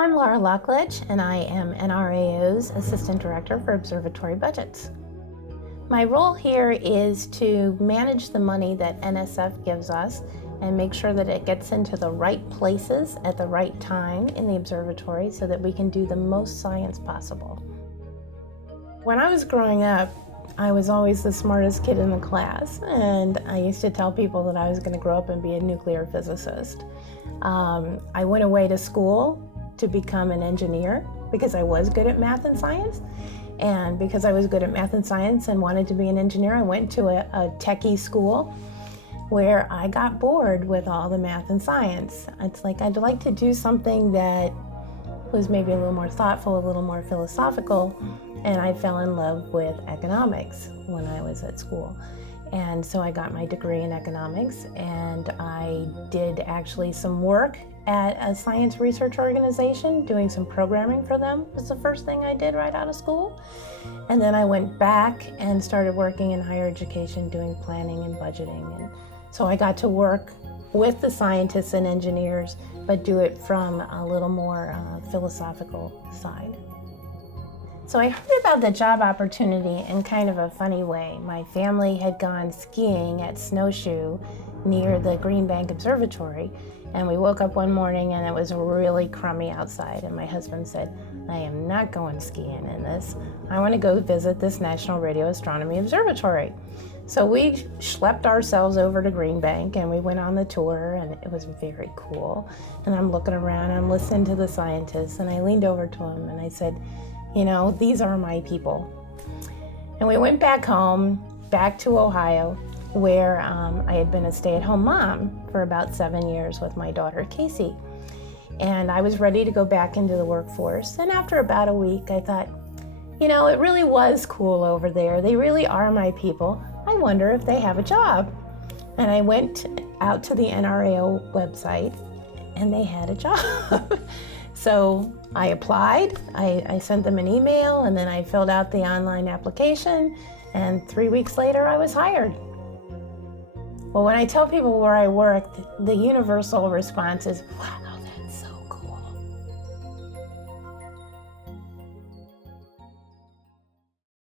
I'm Laura Lockledge, and I am NRAO's Assistant Director for Observatory Budgets. My role here is to manage the money that NSF gives us and make sure that it gets into the right places at the right time in the observatory so that we can do the most science possible. When I was growing up, I was always the smartest kid in the class, and I used to tell people that I was going to grow up and be a nuclear physicist. I went away to school to become an engineer because I was good at math and science. And because I was good at math and science and wanted to be an engineer, I went to a techie school where I got bored with all the math and science. It's like I'd like to do something that was maybe a little more thoughtful, a little more philosophical, and I fell in love with economics when I was at school. And so I got my degree in economics, and I did actually some work at a science research organization, doing some programming for them was the first thing I did right out of school. And then I went back and started working in higher education, doing planning and budgeting. And so I got to work with the scientists and engineers, but do it from a little more philosophical side. So I heard about the job opportunity in kind of a funny way. My family had gone skiing at Snowshoe near the Green Bank Observatory, and we woke up one morning and it was really crummy outside, and my husband said, I am not going skiing in this. I want to go visit this National Radio Astronomy Observatory. So we schlepped ourselves over to Green Bank and we went on the tour, and it was very cool. And I'm looking around and I'm listening to the scientists, and I leaned over to him and I said, you know, these are my people. And we went back home, back to Ohio, where I had been a stay-at-home mom for about 7 years with my daughter, Casey. And I was ready to go back into the workforce. And after about a week, I thought, you know, it really was cool over there. They really are my people. I wonder if they have a job. And I went out to the NRAO website, and they had a job. So I applied, I sent them an email, and then I filled out the online application, and 3 weeks later I was hired. Well, when I tell people where I work, the universal response is,